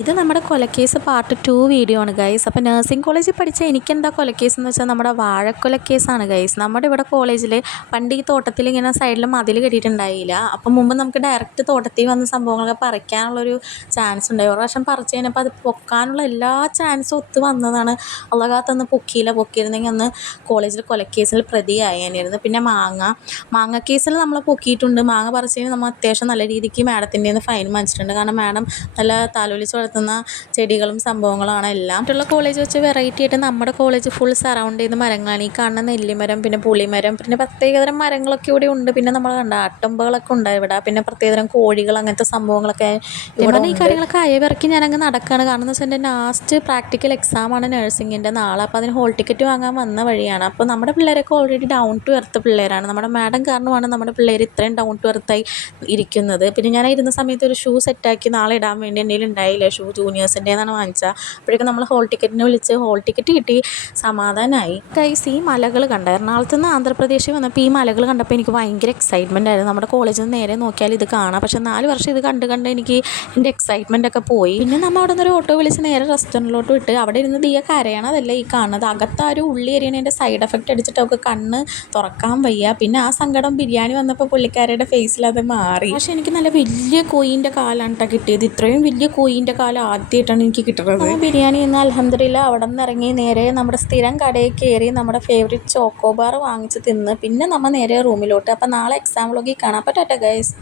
ഇത് നമ്മുടെ കൊലക്കേസ് പാർട്ട് 2 വീഡിയോ ആണ് ഗൈസ്. അപ്പോൾ നഴ്സിംഗ് കോളേജിൽ പഠിച്ച എനിക്കെന്താ കൊലക്കേസ് എന്ന് വെച്ചാൽ നമ്മുടെ വാഴക്കൊലക്കേസാണ് ഗൈസ്. നമ്മുടെ ഇവിടെ കോളേജിൽ പണ്ട് ഈ തോട്ടത്തിൽ ഇങ്ങനെ സൈഡിൽ മതിൽ കെട്ടിയിട്ടുണ്ടായില്ല. അപ്പം മുമ്പ് നമുക്ക് ഡയറക്റ്റ് തോട്ടത്തിൽ വന്ന സംഭവങ്ങളൊക്കെ പറിക്കാനുള്ളൊരു ചാൻസ് ഉണ്ടായി. ഒരു പ്രാവശ്യം പറിച്ച് കഴിഞ്ഞപ്പോൾ അത് പൊക്കാനുള്ള എല്ലാ ചാൻസും ഒത്തു വന്നതാണ്. അള്ളകാത്തൊന്ന് പൊക്കിയിരുന്നെങ്കിൽ അന്ന് കോളേജിൽ കൊലക്കേസിൽ പ്രതിയായിരുന്നു. പിന്നെ മാങ്ങ കേസിൽ നമ്മൾ പൊക്കിയിട്ടുണ്ട്. മാങ്ങ പറിച്ചതിന് നമ്മൾ അത്യാവശ്യം നല്ല രീതിക്ക് മാഡത്തിൻ്റെ നിന്ന് ഫൈൻ വാങ്ങിച്ചിട്ടുണ്ട്. കാരണം മാഡം നല്ല താലോലിച്ച് വളർത്തുന്ന ചെടികളും സംഭവങ്ങളാണ് എല്ലാം. മറ്റുള്ള കോളേജ് വെച്ച് വെറൈറ്റി ആയിട്ട് നമ്മുടെ കോളേജ് ഫുൾ സറൗണ്ട് ചെയ്യുന്ന മരങ്ങളാണ്. ഈ കാണുന്ന നെല്ലിമരം, പിന്നെ പുളിമരം, പിന്നെ പ്രത്യേകതരം മരങ്ങളൊക്കെ ഇവിടെ ഉണ്ട്. പിന്നെ നമ്മൾ കണ്ട ആട്ടുമ്പകളൊക്കെ ഉണ്ട് ഇവിടെ. പിന്നെ പ്രത്യേകതരം കോഴികൾ, അങ്ങനത്തെ സംഭവങ്ങളൊക്കെ ഇവിടെ. ഈ കാര്യങ്ങളൊക്കെ അയവിറക്കി ഞാനങ്ങ് നടക്കുകയാണ്. കാരണം എന്ന് വെച്ചാൽ എൻ്റെ ലാസ്റ്റ് പ്രാക്ടിക്കൽ എക്സാമാണ് നഴ്സിങ്ങിൻ്റെ നാളെ. അപ്പോൾ അതിന് ഹോൾ ടിക്കറ്റ് വാങ്ങാൻ വന്ന വഴിയാണ്. അപ്പോൾ നമ്മുടെ പിള്ളേരൊക്കെ ഓൾറെഡി ഡൗൺ ടു എർത്ത് പിള്ളേരാണ്. നമ്മുടെ മാഡം കാരണമാണ് നമ്മുടെ പിള്ളേർ ഇത്രയും ഡൗൺ ടു എർത്തായി ഇരിക്കുന്നത്. പിന്നെ ഞാൻ ഇരുന്ന സമയത്ത് ഒരു ഷൂ സെറ്റാക്കി നാളെ ഇടാൻ വേണ്ടി എൻ്റെ ഉണ്ടായില്ല. ഷൂ ജൂനിയേഴ്സിൻ്റെ എന്നാണ് വാങ്ങിച്ചത്. അപ്പോഴേക്കും നമ്മൾ ഹോൾ ടിക്കറ്റിനെ വിളിച്ച് ഹോൾ ടിക്കറ്റ് കിട്ടി, സമാധാനമായി. ഗൈസ്, ഈ മലകൾ കണ്ട എറണാകുളത്ത് നിന്ന് ആന്ധ്രാപ്രദേശിൽ വന്നപ്പോൾ ഈ മലകൾ കണ്ടപ്പോൾ എനിക്ക് ഭയങ്കര എക്സൈറ്റ്മെൻ്റ് ആയിരുന്നു. നമ്മുടെ കോളേജിൽ നിന്ന് നേരെ നോക്കിയാൽ ഇത് കാണാം. പക്ഷേ 4 വർഷം ഇത് കണ്ട് എനിക്ക് എൻ്റെ എക്സൈറ്റ്മെൻ്റ് ഒക്കെ പോയി. പിന്നെ നമ്മൾ അവിടെ നിന്ന് ഒരു ഓട്ടോ വിളിച്ച് നേരെ റെസ്റ്റോറൻറ്റിലോട്ട് വിട്ട് അവിടെ ഇരുന്ന് ദിയ കരയണം. അതല്ല ഈ കാണുന്നത്. അകത്ത് ആ ഒരു ഉള്ളി എരിയണതിൻ്റെ സൈഡ് എഫക്റ്റ് അടിച്ചിട്ട് അവൾക്ക് കണ്ണ് തുറക്കാൻ വയ്യ. പിന്നെ ആ സങ്കടം ബിരിയാണി വന്നപ്പോൾ പുള്ളിക്കാരുടെ ഫേസിൽ അത് മാറി. പക്ഷേ എനിക്ക് നല്ല വലിയ കോയിൻ്റെ കാലാണ് കേട്ടോ കിട്ടിയത്. ഇത്രയും വലിയ കോയിൻ്റെ കാലം ആദ്യമായിട്ടാണ് എനിക്ക് കിട്ടുന്നത്. ബിരിയാണി ഇന്ന് അൽഹംദുലില്ലാ അവിടെ നിന്ന് ഇറങ്ങി നേരെ നമ്മുടെ സ്ഥിരം കടയിൽ കയറി നമ്മുടെ ഫേവറേറ്റ് ചോക്കോബാർ വാങ്ങിച്ച് തിന്ന് പിന്നെ നമ്മൾ നേരെ റൂമിലോട്ട്. അപ്പോൾ നാളെ എക്സാം വ്ളോഗിൽ കാണാം. അപ്പോൾ ടാറ്റാ ഗൈസ്.